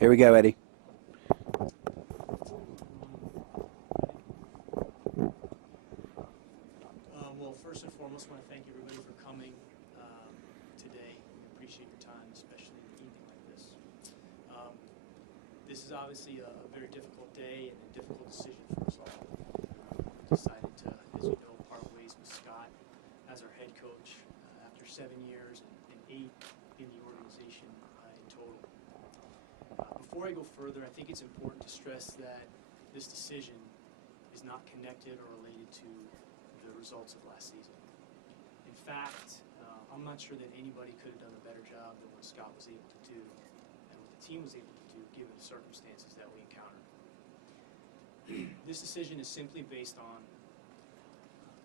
Here we go, Eddie. Well, first and foremost, I want to thank everybody for coming today. We appreciate your time, especially in an evening like this. This is obviously a very difficult day and a difficult decision for us all. Decided to, as you know, part ways with Scott as our head coach after 7 years and 8 in the organization in total. Before I go further, I think it's important to stress that this decision is not connected or related to the results of last season. In fact, I'm not sure that anybody could have done a better job than what Scott was able to do and what the team was able to do given the circumstances that we encountered. This decision is simply based on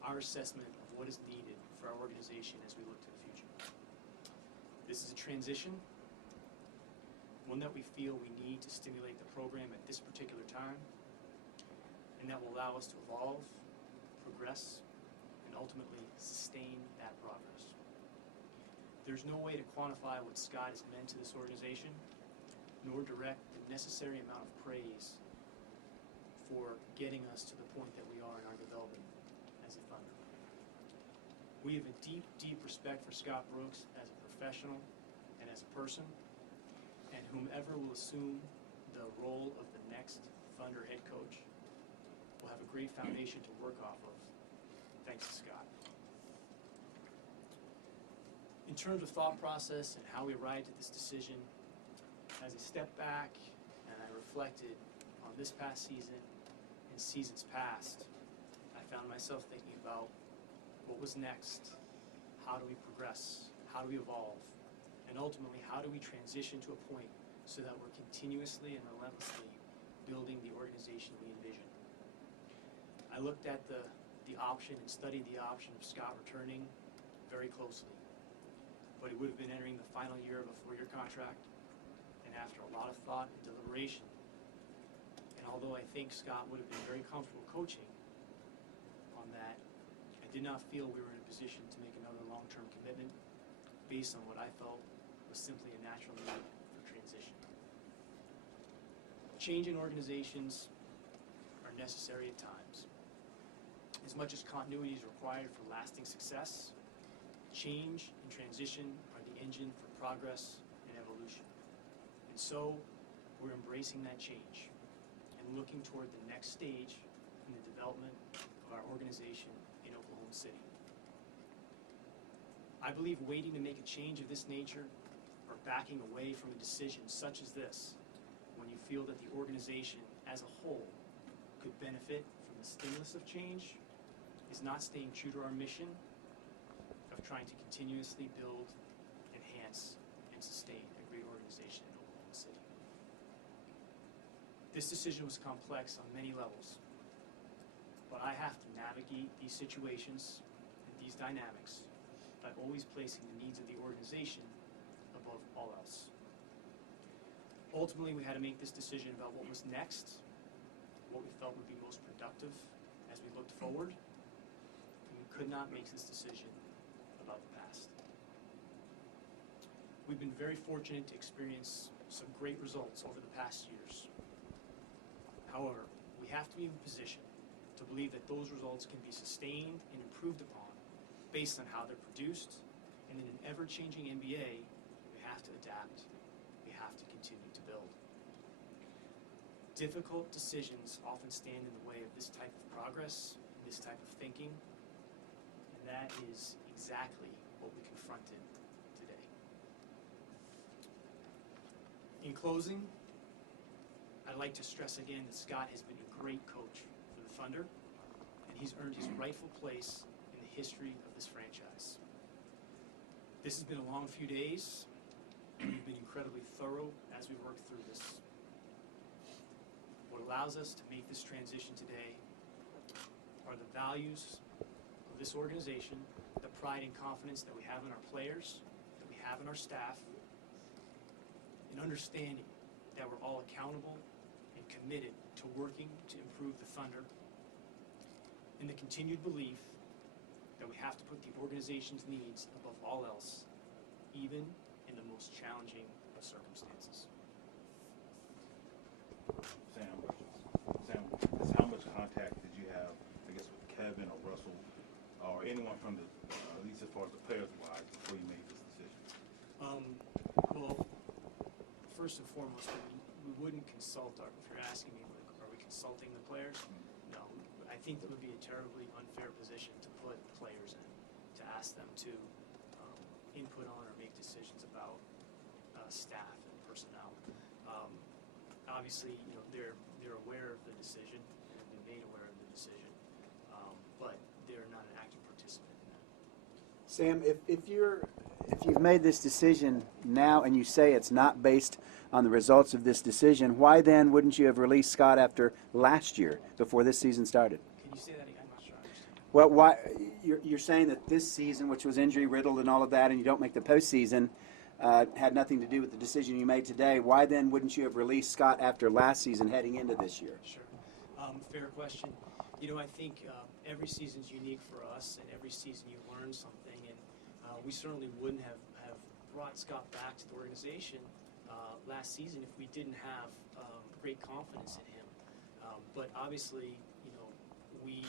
our assessment of what is needed for our organization as we look to the future. This is a transition, one that we feel we need to stimulate the program at this particular time, and that will allow us to evolve, progress, and ultimately sustain that progress. There's no way to quantify what Scott has meant to this organization, nor direct the necessary amount of praise for getting us to the point that we are in our development as a Thunder. We have a deep, deep respect for Scott Brooks as a professional and as a person, and whomever will assume the role of the next Thunder head coach will have a great foundation to work off of, thanks to Scott. In terms of thought process and how we arrived at this decision, as I stepped back and I reflected on this past season and seasons past, I found myself thinking about what was next, how do we progress, how do we evolve, and ultimately how do we transition to a point so that we're continuously and relentlessly building the organization we envision. I looked at the option and studied the option of Scott returning very closely. But it would have been entering the final year of a 4-year contract, and after a lot of thought and deliberation, and although I think Scott would have been very comfortable coaching on that, I did not feel we were in a position to make another long-term commitment based on what I felt was simply a natural need for transition. Change in organizations are necessary at times. As much as continuity is required for lasting success, change and transition are the engine for progress and evolution. And so, we're embracing that change and looking toward the next stage in the development of our organization in Oklahoma City. I believe waiting to make a change of this nature or backing away from a decision such as this, when you feel that the organization as a whole could benefit from the stimulus of change, is not staying true to our mission of trying to continuously build, enhance, and sustain a great organization in Oklahoma City. This decision was complex on many levels, but I have to navigate these situations and these dynamics by always placing the needs of the organization above all else. Ultimately, we had to make this decision about what was next, what we felt would be most productive as we looked forward, and we could not make this decision about the past. We've been very fortunate to experience some great results over the past years. However, we have to be in a position to believe that those results can be sustained and improved upon based on how they're produced, and in an ever-changing NBA, we have to adapt, we have to continue to build. Difficult decisions often stand in the way of this type of progress, this type of thinking, and that is exactly what we confronted today. In closing, I'd like to stress again that Scott has been a great coach for the Thunder, and he's earned his rightful place in the history of this franchise. This has been a long few days, and we've been incredibly thorough as we worked through this. What allows us to make this transition today are the values of this organization, the pride and confidence that we have in our players, that we have in our staff, and understanding that we're all accountable and committed to working to improve the Thunder, and the continued belief that we have to put the organization's needs above all else, even in the most challenging of circumstances. contact did you have, I guess, with Kevin or Russell or anyone from the, at least as far as the players wise, before you made this decision? Well, first and foremost, we wouldn't consult if you're asking me, like, are we consulting the players? No. I think that would be a terribly unfair position to put players in, to ask them to input on or make decisions about staff and personnel. Obviously, they're aware of the decision and have been made aware of the decision, but they're not an active participant in that. Sam, if you've made this decision now and you say it's not based on the results of this decision, why then wouldn't you have released Scott after last year, before this season started? Can you say that again? I'm not sure I understand. Well, why you're saying that this season, which was injury riddled and all of that, and you don't make the postseason, had nothing to do with the decision you made today. Why then wouldn't you have released Scott after last season, heading into this year? Sure. Fair question. I think every season's unique for us, and every season you learn something. And we certainly wouldn't have brought Scott back to the organization last season if we didn't have great confidence in him. But obviously, we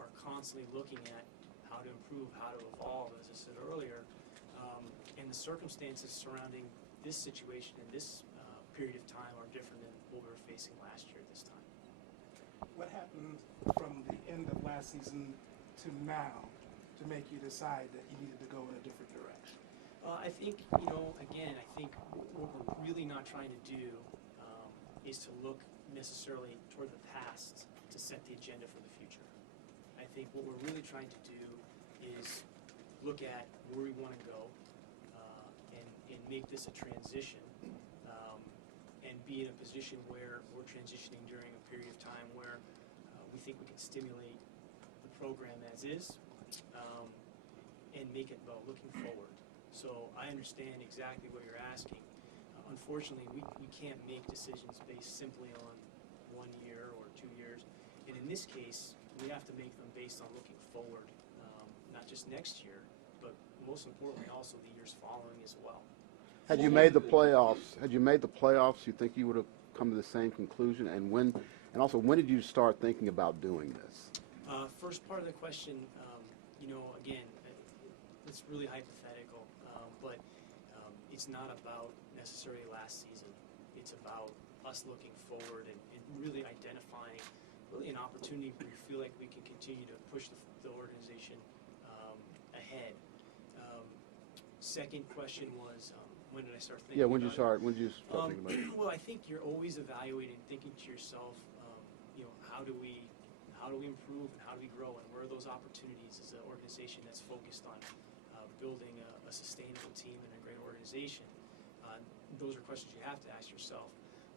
are constantly looking at how to improve, how to evolve, as I said earlier. And the circumstances surrounding this situation and this period of time are different than what we were facing last year at this time. What happened from the end of last season to now to make you decide that you needed to go in a different direction? I think, again, I think what we're really not trying to do is to look necessarily toward the past to set the agenda for the future. I think what we're really trying to do is look at where we want to go and make this a transition and be in a position where we're transitioning during a period of time where we think we can stimulate the program as is and make it about looking forward. So I understand exactly what you're asking. Unfortunately, we can't make decisions based simply on 1 year or 2 years. And in this case, we have to make them based on looking forward, not just next year, but most importantly also the years following as well. Had you made the playoffs, you think you would have come to the same conclusion? And when did you start thinking about doing this? First part of the question, again, it's really hypothetical, but it's not about necessarily last season. It's about us looking forward and really identifying an opportunity where we feel like we can continue to push the organization ahead. Second question was, when did I start thinking? Yeah, when did you start thinking about it? Well, I think you're always evaluating, thinking to yourself, how do we improve and how do we grow, and where are those opportunities as an organization that's focused on building a sustainable team and a great organization. Those are questions you have to ask yourself.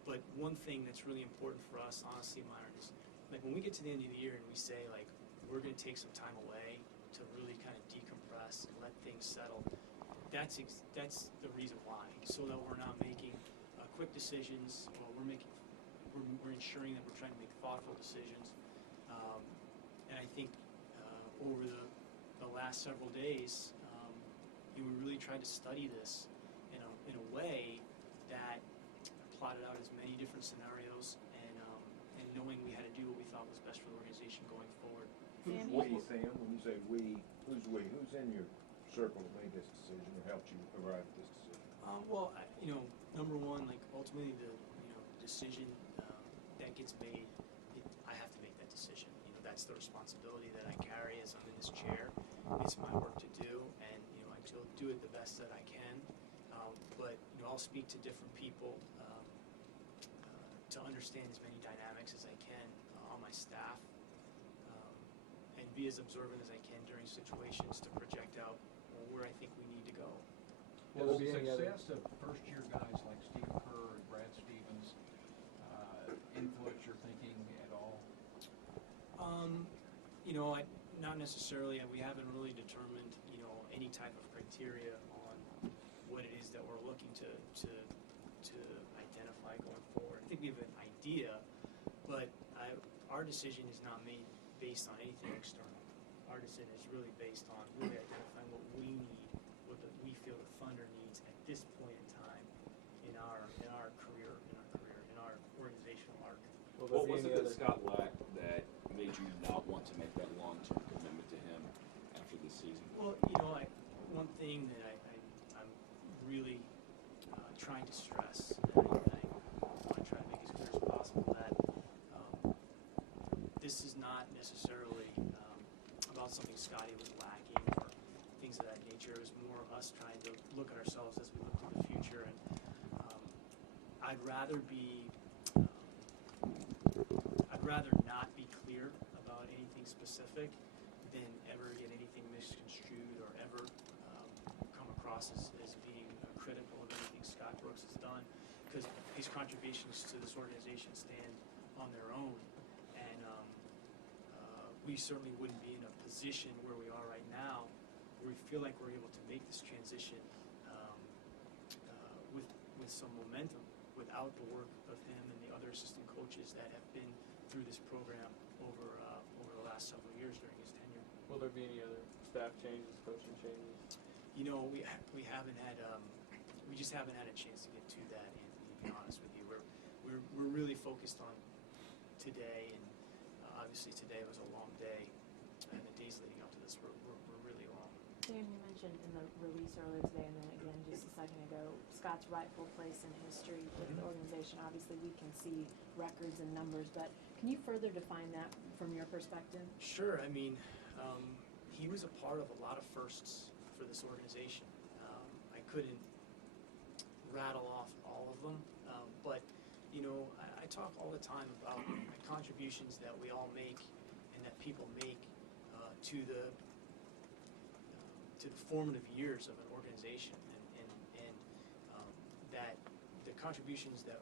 But one thing that's really important for us, honestly, Myron, is like when we get to the end of the year and we say like we're going to take some time away to really kind of decompress and let things settle, that's the reason why, so that we're not making quick decisions. Well, we're ensuring that we're trying to make thoughtful decisions. And I think over the last several days, we really tried to study this in a way that plotted out as many different scenarios and knowing we had to do what we thought was best for the organization going forward. Who's we, Sam? When you say we, who's we? Who's in your circle that made this decision or helped you arrive at this decision? Well, number one, like ultimately the decision that gets made, I have to make that decision. That's the responsibility that I carry as I'm in this chair. It's my work to do, and I will do it the best that I can. But I'll speak to different people to understand as many dynamics as I can on my staff, and be as observant as I can during situations to project out where I think we need to go. Does the success of first-year guys like Steve Kerr and Brad Stevens influence your thinking at all? Not necessarily. We haven't really determined, any type of criteria on what it is that we're looking to identify going forward. I think we have an idea, but our decision is not made based on anything external. Our decision is really based on really identifying what we need, what we feel the Thunder needs at this point in time in our career, in our organizational arc. What was it that Scott lacked that made you thing that I'm really trying to stress, and I want to try to make as clear as possible, that this is not necessarily about something Scotty was lacking or things of that nature. It was more us trying to look at ourselves as we look to the future, and I'd rather not be clear about anything specific than ever get anything misconstrued or ever come across as being critical of anything Scott Brooks has done, because his contributions to this organization stand on their own, and we certainly wouldn't be in a position where we are right now, where we feel like we're able to make this transition with some momentum without the work of him and the other assistant coaches that have been through this program over the last several years during his tenure. Will there be any other staff changes, coaching changes? You know, we haven't had we just haven't had a chance to get to that, Anthony, to be honest with you. We're really focused on today, and obviously today was a long day, and the days leading up to this were really long. Sam, you mentioned in the release earlier today, and then again just a second ago, Scott's rightful place in history with the organization. Obviously, we can see records and numbers, but can you further define that from your perspective? Sure. I mean, he was a part of a lot of firsts for this organization. I couldn't rattle off all of them, but you know, I talk all the time about the contributions that we all make and that people make to the formative years of an organization, and that the contributions that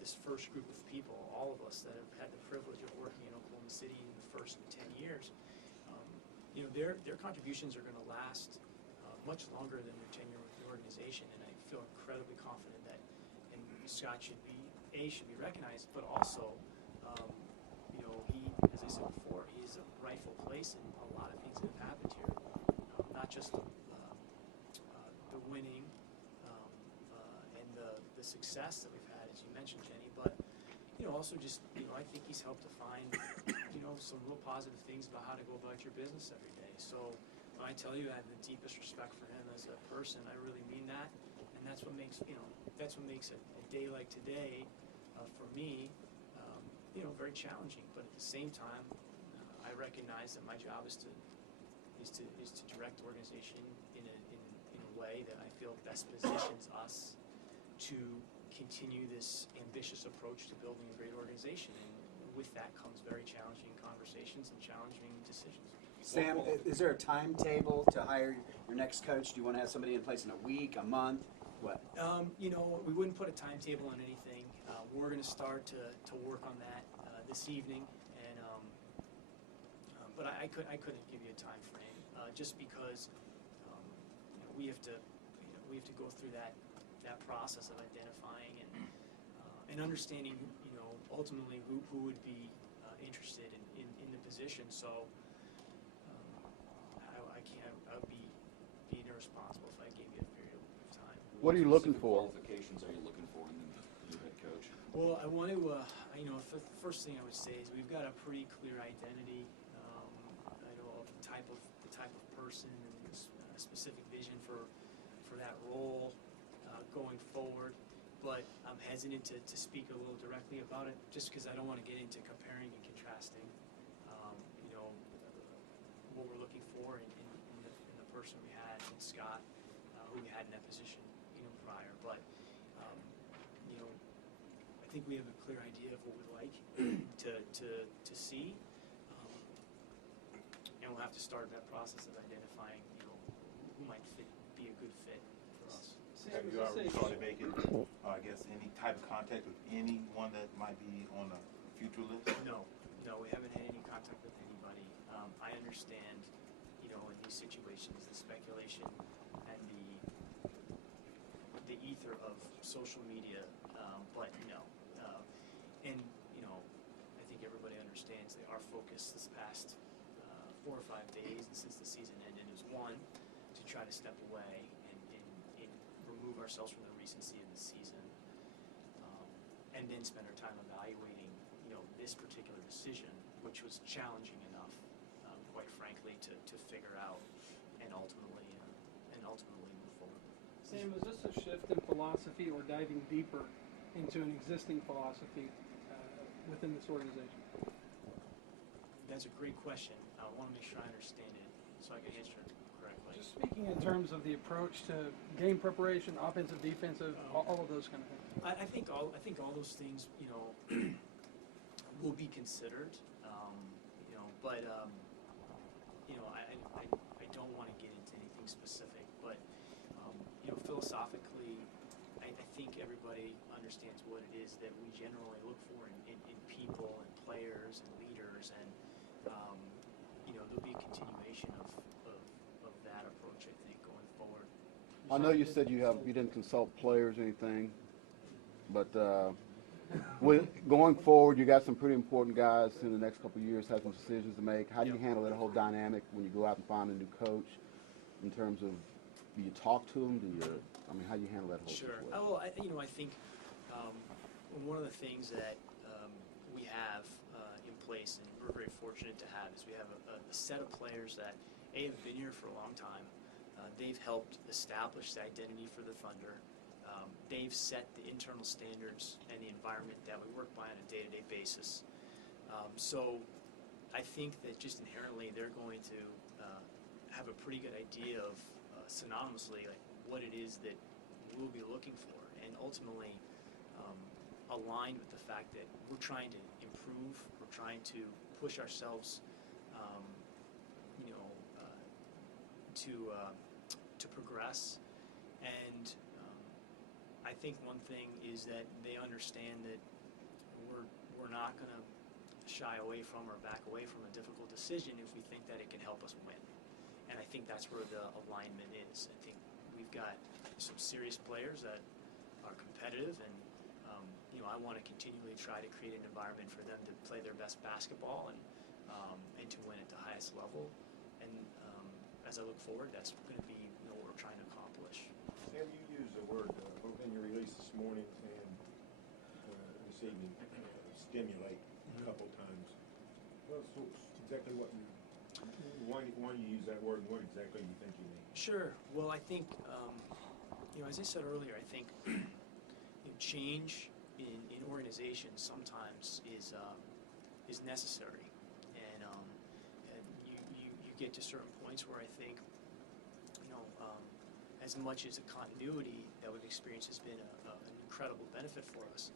this first group of people, all of us that have had the privilege of working in Oklahoma City in the first 10 years, you know, their contributions are going to last much longer than their tenure with the organization, and I feel incredibly confident that, and Scott should be recognized, but also, you know, he, as I said before, he is a rightful place in a lot of things that have happened here, not just the winning and the success that we've had, as you mentioned, Jenny, but you know, also just, you know, I think he's helped define, you know, some real positive things about how to go about your business every day. So when I tell you I have the deepest respect for him as a person, I really mean that, and that's what makes, you know, that's what makes a day like today for me, you know, very challenging. But at the same time, I recognize that my job is to direct the organization in a way that I feel best positions us to continue this ambitious approach to building a great organization. And with that comes very challenging conversations and challenging decisions. Sam, is there a timetable to hire your next coach? Do you want to have somebody in place in a week, a month? What? You know, we wouldn't put a timetable on anything. We're going to start to work on that this evening, and but I couldn't give you a time frame just because you know, we have to go through that process of identifying and understanding, you know, ultimately who would be interested in the position. So I would be being irresponsible if I gave you a period of time. What are you looking for? Qualifications are you looking for in the new head coach? Well, I want to, you know, the first thing I would say is we've got a pretty clear identity, I know, of the type of person and a specific vision for that role going forward. But I'm hesitant to speak a little directly about it, just because I don't want to get into comparing and contrasting, you know, what we're looking for in the person we had in Scott, who we had in that position, you know, prior. But you know, I think we have a clear idea of what we'd like to see, and we'll have to start that process of identifying, you know, who might be a good fit for us. Have you already started making, I guess, any type of contact with anyone that might be on the future list? No, we haven't had any contact with anybody. I understand, you know, in these situations, the speculation and the ether of social media, but no. And, you know, I think everybody understands that our focus this past 4 or 5 days and since the season ended is, one, to try to step away and remove ourselves from the recency of the season, and then spend our time evaluating, you know, this particular decision, which was challenging enough, quite frankly, to figure out and ultimately ultimately move forward. Sam, is this a shift in philosophy or diving deeper into an existing philosophy within this organization? That's a great question. I want to make sure I understand it so I can answer it correctly. Just speaking in terms of the approach to game preparation, offensive, defensive, all of those kind of things. I think all those things, will be considered, but I don't want to get into anything specific, but philosophically, I think everybody understands what it is that we generally look for in people and players and leaders, and there'll be a continuation of that approach, I think, going forward. I know you said you didn't consult players or anything, but going forward, you got some pretty important guys in the next couple of years have some decisions to make. How do you handle that whole dynamic when you go out and find a new coach? In terms of, do you talk to them? How do you handle that whole situation? Well, I think one of the things that we have in place, and we're very fortunate to have, is we have a set of players that have been here for a long time. They've helped establish the identity for the Thunder. They've set the internal standards and the environment that we work by on a day-to-day basis. So I think that just inherently they're going to have a pretty good idea of synonymously like what it is that we'll be looking for, and ultimately aligned with the fact that we're trying to improve, we're trying to push ourselves to progress, and I think one thing is that they understand that we're not going to shy away from or back away from a difficult decision if we think that it can help us win. And I think that's where the alignment is. I think we've got some serious players that are competitive, and I want to continually try to create an environment for them to play their best basketball and to win at the highest level. And as I look forward, that's going to be what we're trying to accomplish. Sam, you used the word both in your release this morning and this evening, stimulate a couple times. Well, so exactly why you use that word, and what exactly you think you mean? Sure. Well, I think, as I said earlier, I think change in organizations sometimes is necessary, and you get to certain points where I think, as much as the continuity that we've experienced has been an incredible benefit for us.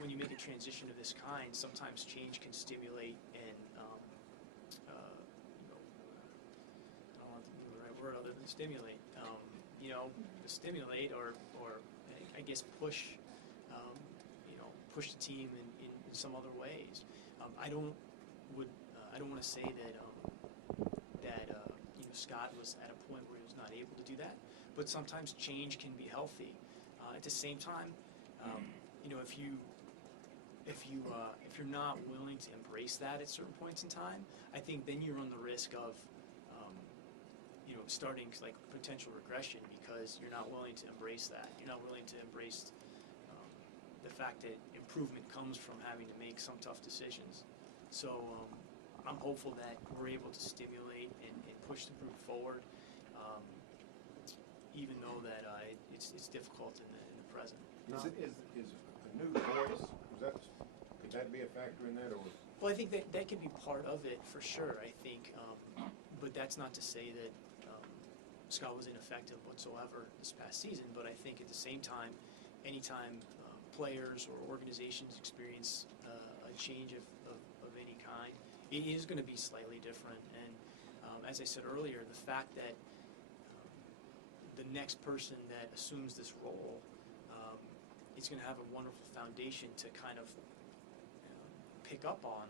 When you make a transition of this kind, sometimes change can stimulate and I don't want to use the right word other than stimulate. Stimulate or I guess push the team in some other ways. I don't want to say that Scott was at a point where he was not able to do that, but sometimes change can be healthy. At the same time, if you're not willing to embrace that at certain points in time, I think then you run the risk of starting like potential regression, because you're not willing to embrace that. You're not willing to embrace the fact that improvement comes from having to make some tough decisions. So I'm hopeful that we're able to stimulate and push the group forward, even though that it's difficult in the present. Is a new voice, could that be a factor in that, or? Well, I think that could be part of it for sure. I think, but that's not to say that Scott was ineffective whatsoever this past season. But I think at the same time, anytime players or organizations experience a change of any kind, it is going to be slightly different. And as I said earlier, the fact that the next person that assumes this role is going to have a wonderful foundation to kind of pick up on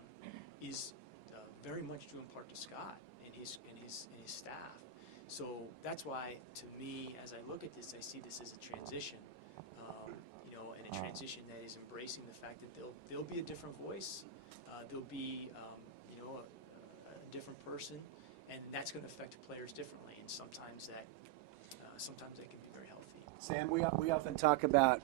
is very much due in part to Scott and his staff. So that's why, to me, as I look at this, I see this as a transition, and a transition that is embracing the fact that there'll be a different voice, there'll be a different person, and that's going to affect players differently. And sometimes that can be very healthy. Sam, we often talk about,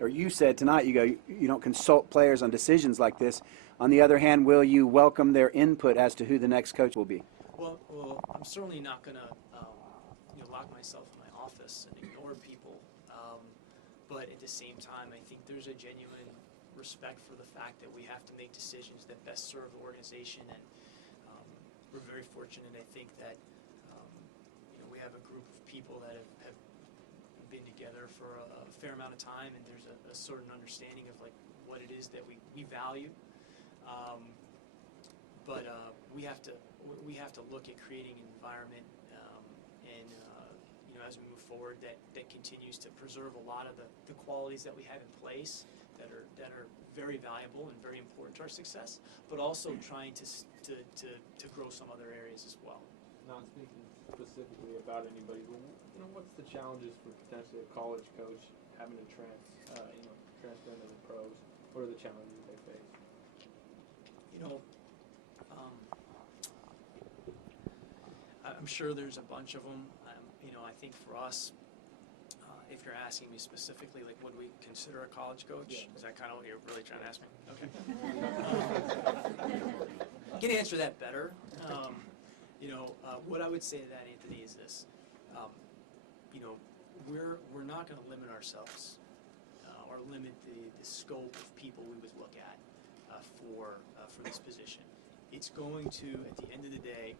or you said tonight, you don't consult players on decisions like this. On the other hand, will you welcome their input as to who the next coach will be? Well, I'm certainly not going to lock myself in my office and ignore people. But at the same time, I think there's a genuine respect for the fact that we have to make decisions that best serve the organization, and we're very fortunate, I think, that we have a group of people that have been together for a fair amount of time, and there's a certain understanding of like what it is that we value. But we have to look at creating an environment, and as we move forward, that continues to preserve a lot of the qualities that we have in place that are very valuable and very important to our success, but also trying to grow some other areas as well. Not speaking specifically about anybody, but what's the challenges for potentially a college coach having to transfer into the pros? What are the challenges they face? I'm sure there's a bunch of them. I think for us, if you're asking me specifically, like, what do we consider a college coach? Yeah. Is that kind of what you're really trying to ask me? Okay. I can answer that better. What I would say to that, Anthony, is this. We're not going to limit ourselves or limit the scope of people we would look at for this position. It's going to, at the end of the day,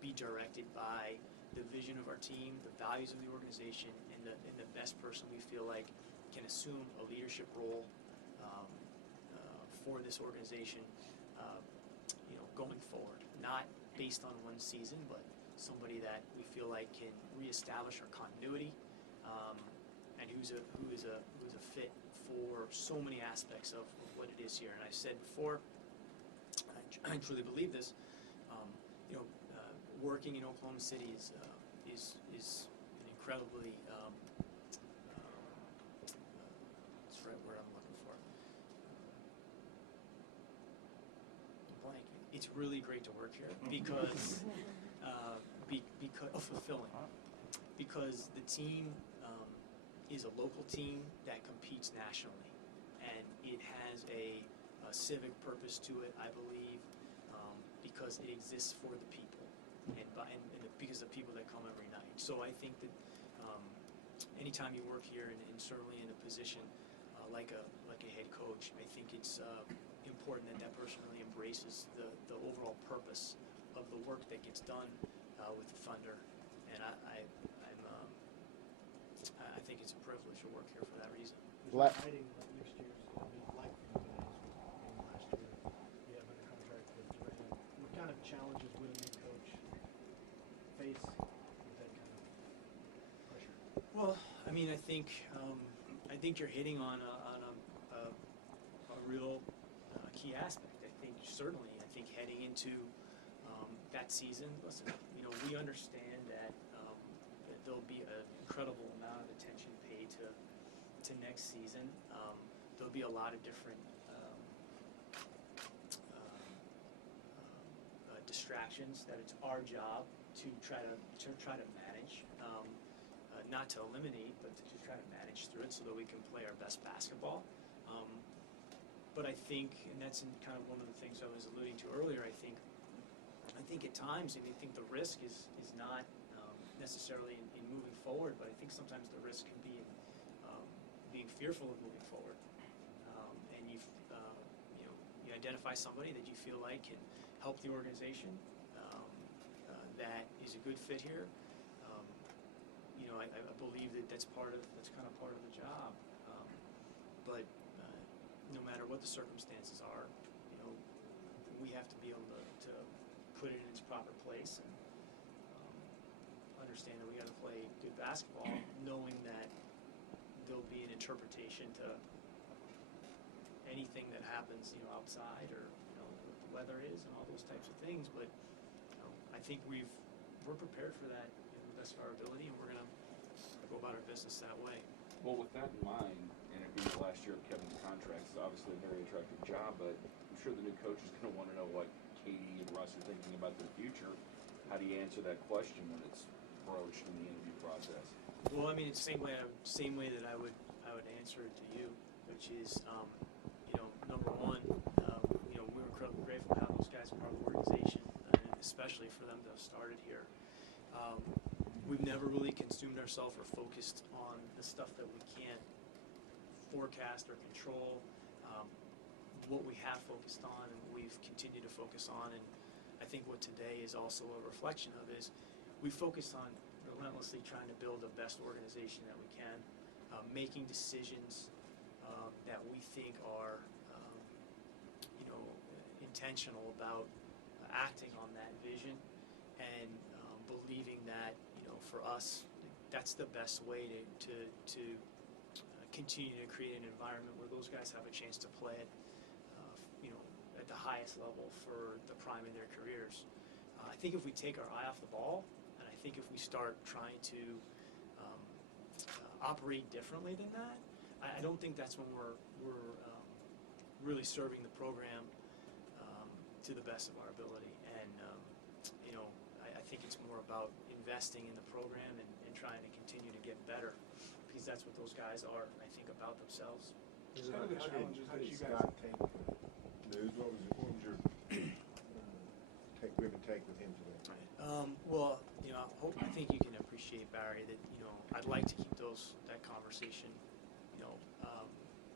be directed by the vision of our team, the values of the organization, and the best person we feel like can assume a leadership role for this organization, going forward. Not based on one season, but somebody that we feel like can reestablish our continuity, and who's a fit for so many aspects of what it is here. And I've said before, I truly believe this. Working in Oklahoma City is an incredibly what's the right word I'm looking for? Blank. It's really great to work here because fulfilling. Because the team is a local team that competes nationally, and it has a civic purpose to it, I believe, because it exists for the people. And because of the people that come every night. So I think that anytime you work here, and certainly in a position like a head coach, I think it's important that person really embraces the overall purpose of the work that gets done with the Thunder. And I think it's a privilege to work here for that reason. Exciting next year's like last year. You have under contract with Durant. What kind of challenges would a new coach face with that kind of pressure? Well, I think you're hitting on a real key aspect. I think heading into that season, listen, we understand that there'll be an incredible amount of attention paid to next season. There'll be a lot of different distractions that it's our job to try to manage, not to eliminate, but to try to manage through it so that we can play our best basketball. But I think, and that's kind of one of the things I was alluding to earlier, I think at times, I think the risk is not necessarily in moving forward, but I think sometimes the risk can be in being fearful of moving forward. And you identify somebody that you feel like can help the organization, that is a good fit here. I believe that's kind of part of the job. But no matter what the circumstances are, we have to be able to put it in its proper place and understand that we got to play good basketball, knowing that there'll be an interpretation to anything that happens, outside, or what the weather is and all those types of things. But I think we're prepared for that to the best of our ability, and we're going to go about our business that way. Well, with that in mind, and it being the last year of Kevin's contract, it's obviously a very attractive job, but I'm sure the new coach is going to want to know what Katie and Russ are thinking about their future. How do you answer that question when it's broached in the interview process? Well, it's the same way that I would answer it to you, which is, number one, we're incredibly grateful to have those guys part of the organization, and especially for them to have started here. we've never really consumed ourselves or focused on the stuff that we can't forecast or control. What we have focused on and we've continued to focus on, and I think what today is also a reflection of, is we focus on relentlessly trying to build the best organization that we can, making decisions that we think are intentional about acting on that vision, and believing that for us that's the best way to continue to create an environment where those guys have a chance to play it at the highest level for the prime of their careers. I think if we take our eye off the ball, and I think if we start trying to operate differently than that, I don't think that's when we're really serving the program to the best of our ability. And I think it's more about investing in the program and trying to continue to get better, because that's what those guys are, I think, about themselves. Some of the challenges How that did you Scott guys take news? What was your give and take with him today? Well, I think you can appreciate, Barry, that I'd like to keep that conversation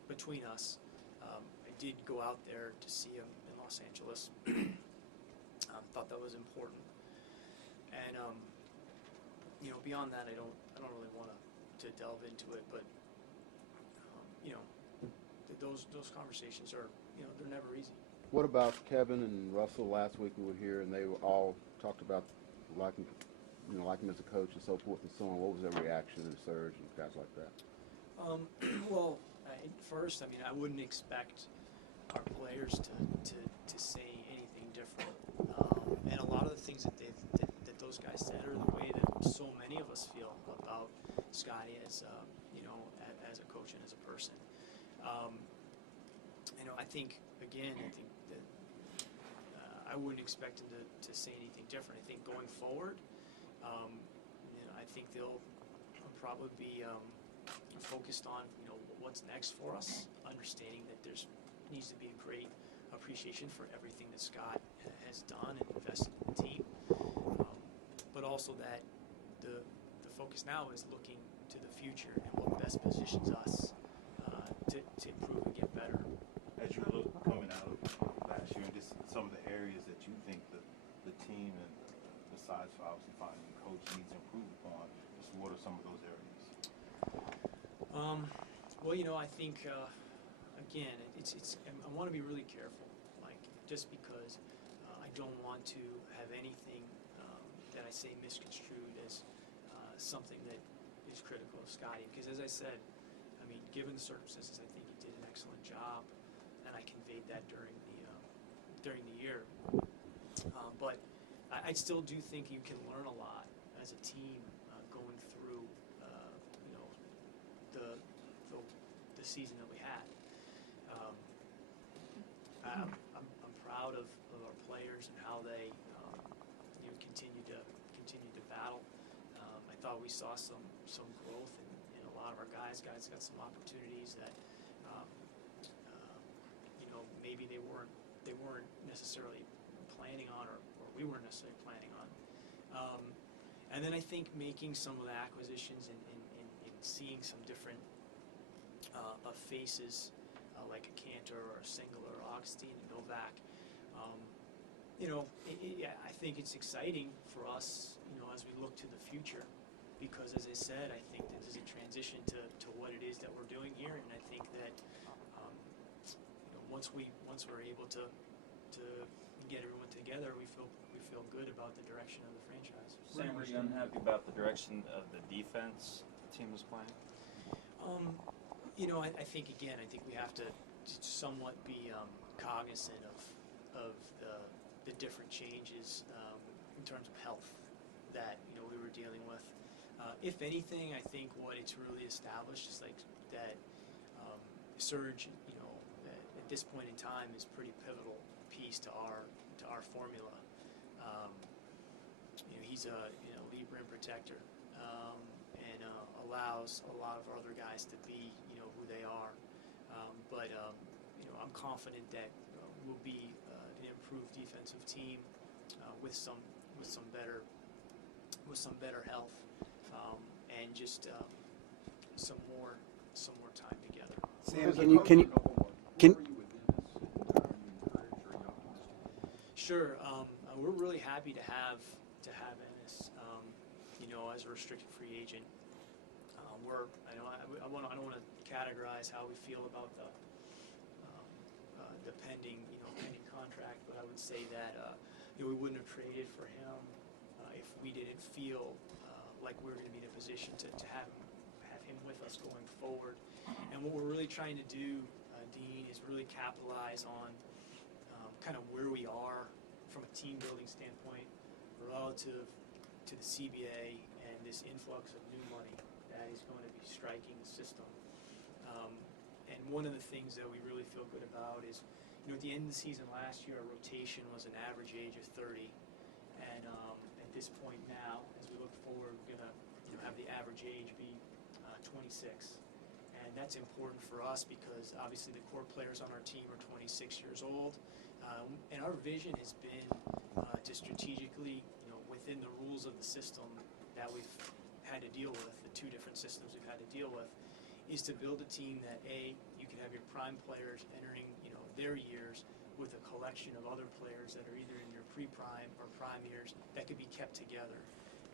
between us. I did go out there to see him in Los Angeles. Thought that was important, and beyond that, I don't really want to delve into it. But those conversations are they're never easy. What about Kevin and Russell? Last week we were here and they all talked about liking him as a coach and so forth and so on. What was their reaction to Serge and guys like that? Well, first, I wouldn't expect our players to say anything different. And a lot of the things that those guys said are the way that so many of us feel about Scotty as as a coach and as a person. I think that I wouldn't expect him to say anything different. I think going forward, I think they'll probably be focused on what's next for us, understanding that needs to be a great appreciation for everything that Scott has done and invested in the team, but also that the focus now is looking to the future and what best positions us to improve and get better. As you look coming out of last year, and just some of the areas that you think the team, and besides obviously finding a coach, needs to improve upon, just what are some of those areas? Well, I think again, I want to be really careful, just because I don't want to have anything that I say misconstrued as something that is critical of Scotty. Because as I said, given the circumstances, I think he did an excellent job, and I conveyed that during the year. But I still do think you can learn a lot as a team going through the season that we had. I'm proud of our players and how they continue to battle. I thought we saw some growth in a lot of our guys. Guys got some opportunities that maybe they weren't necessarily planning on, or we weren't necessarily planning on. And then I think making some of the acquisitions and seeing some different faces like a Cantor or a Singler or Augustine and Novak. I think it's exciting for us, as we look to the future, because as I said, I think that there's a transition to what it is that we're doing here, and I think that once we're able to get everyone together, we feel good about the direction of the franchise. Sam, were you unhappy about the direction of the defense the team was playing? I think we have to somewhat be cognizant of the different changes in terms of health that we were dealing with. If anything, I think what it's really established is that Serge, at this point in time, is a pretty pivotal piece to our formula. He's a elite rim protector, and allows a lot of our other guys to be who they are. But I'm confident that we'll be an improved defensive team with some better with some better health, and just some more time together. Sam, can you can Sure. We're really happy to have Ennis, as a restricted free agent. I don't want to categorize how we feel about the pending contract, but I would say that we wouldn't have traded for him if we didn't feel like we were going to be in a position to have him with us going forward. And what we're really trying to do, Dean, is really capitalize on kind of where we are from a team building standpoint relative to the CBA and this influx of new money that is going to be striking the system. And one of the things that we really feel good about is, at the end of the season last year, our rotation was an average age of 30. And at this point now, as we look forward, we're going to have the average age be 26. And that's important for us because obviously the core players on our team are 26 years old. And our vision has been to strategically, within the rules of the system that we've had to deal with, the two different systems we've had to deal with, is to build a team that, you can have your prime players entering, their years with a collection of other players that are either in your pre-prime or prime years that could be kept together,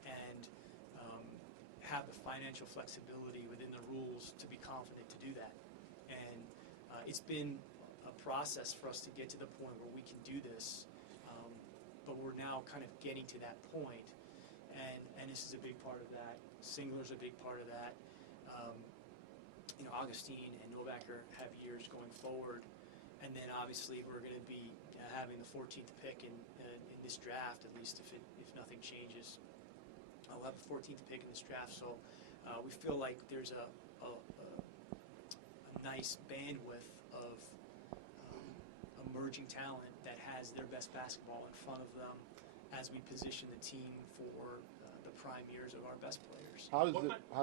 and have the financial flexibility within the rules to be confident to do that. And it's been a process for us to get to the point where we can do this, but we're now kind of getting to that point, and this is a big part of that. Singler's a big part of that. Augustine and Novaker have years going forward, and then obviously we're going to be having the 14th pick in this draft, at least if nothing changes. We'll have the 14th pick in this draft, so we feel like there's a nice bandwidth of emerging talent that has their best basketball in front of them as we position the team for the prime years of our best players. How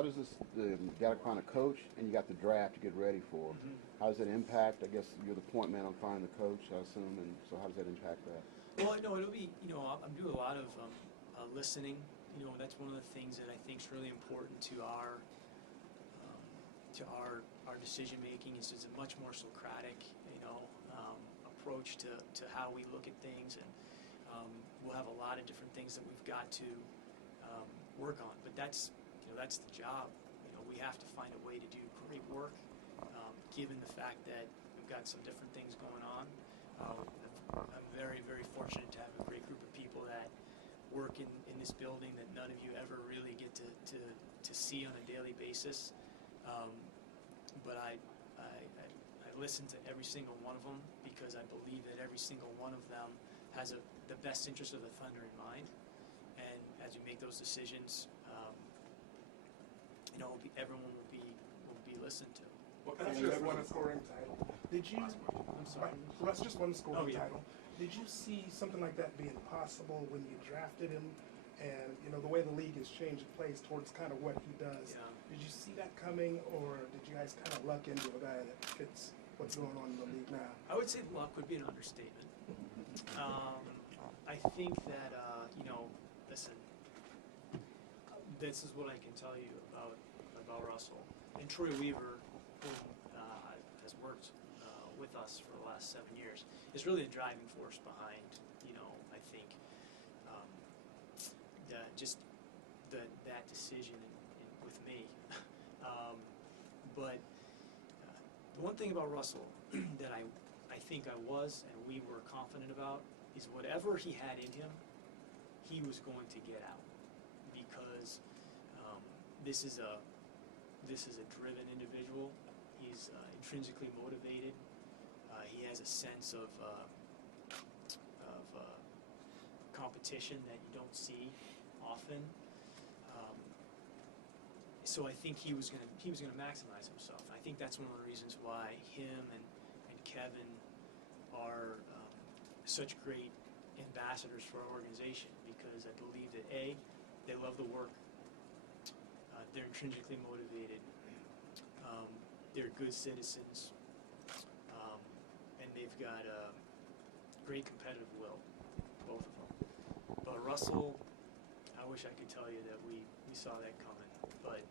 does this you got to find a coach and you got the draft to get ready for? Mm-hmm. How does it impact? I guess you're the point man on finding the coach, I assume, and so how does that impact that? Well, no, it'll be, I'm doing a lot of listening. That's one of the things that I think is really important to our decision making. Is it's a much more Socratic, approach to how we look at things, and we'll have a lot of different things that we've got to work on. But that's the job. We have to find a way to do great work, given the fact that we've got some different things going on. I'm very, very fortunate to have a great group of people that work in this building that none of you ever really get to see on a daily basis. But I listen to every single one of them because I believe that every single one of them has the best interest of the Thunder in mind. And as we make those decisions, everyone will be listened to. That's just one scoring title. Did you? I'm sorry. Well, that's just one scoring yeah. title. Did you see something like that being possible when you drafted him? And the way the league has changed and plays towards kind of what he does. Yeah. Did you see that coming, or did you guys kind of luck into a guy that fits what's going on in the league now? I would say luck would be an understatement. I think that listen, this is what I can tell you about Russell. And Troy Weaver, who has worked with us for the last 7 years, is really the driving force behind, I think, that decision with me. But the one thing about Russell that I think I was and we were confident about is whatever he had in him, he was going to get out, because this is a driven individual. He's intrinsically motivated. He has a sense of competition that you don't see often. So I think he was gonna maximize himself. I think that's one of the reasons why him and Kevin are such great ambassadors for our organization, because I believe that they love the work, they're intrinsically motivated, they're good citizens, and they've got a great competitive will, both of them. But Russell, I wish I could tell you that we saw that coming, but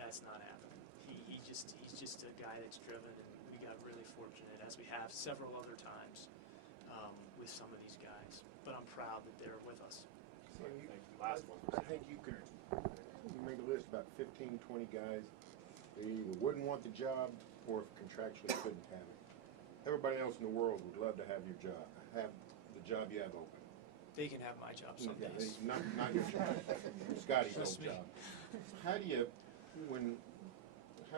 that's not happening. He's just a guy that's driven, and we got really fortunate, as we have several other times, with some of these guys. But I'm proud that they're with us. So I think you make a list about 15, 20 guys that either wouldn't want the job or contractually couldn't have it. Everybody else in the world would love to have your job, have the job you have open. They can have my job some Yeah, days. not your job, Scotty's Trust old me. job. How do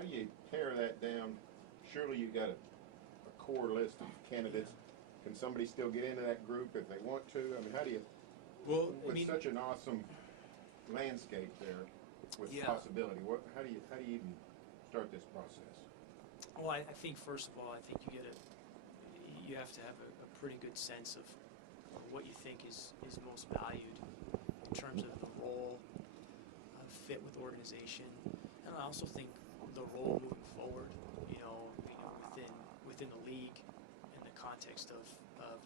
you pare that down? Surely you got a core list of candidates. Can somebody still get into that group if they want to? I mean, how do you, Well, I with mean, such an awesome landscape there with Yeah. possibility, how do you even start this process? well, I think first of all, I think you have to have a pretty good sense of what you think is most valued in terms of the role, fit with organization, and I also think the role moving forward. Within the league, in the context of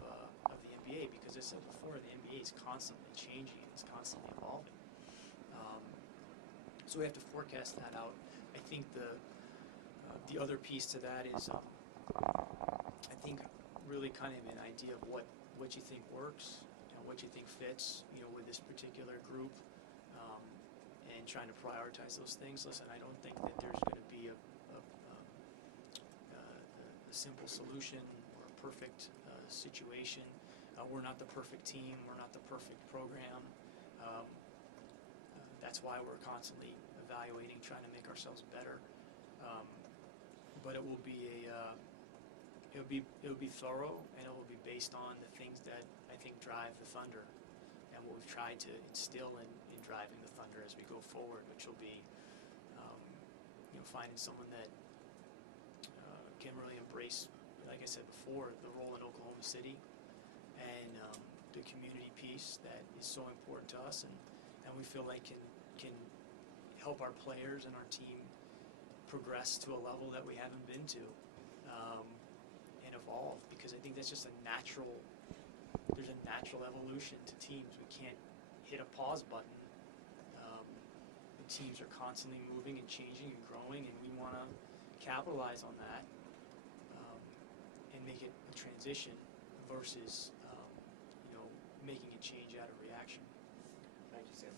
the NBA, because as I said before, the NBA is constantly changing, it's constantly evolving. So we have to forecast that out. I think the other piece to that is, I think really kind of an idea of what you think works and what you think fits, with this particular group, and trying to prioritize those things. Listen, I don't think that there's going to be a simple solution or a perfect situation. We're not the perfect team. We're not the perfect program. That's why we're constantly evaluating, trying to make ourselves better. But it will be it'll be thorough, and it will be based on the things that I think drive the Thunder, and what we've tried to instill in driving the Thunder as we go forward, which will be finding someone that can really embrace, like I said before, the role in Oklahoma City and the community piece that is so important to us, and we feel like can help our players and our team progress to a level that we haven't been to, and evolve, because I think that's just there's a natural evolution to teams. We can't hit a pause button. The teams are constantly moving and changing and growing, and we want to capitalize on that, and make it a transition versus making a change out of reaction. Thank you, Sam.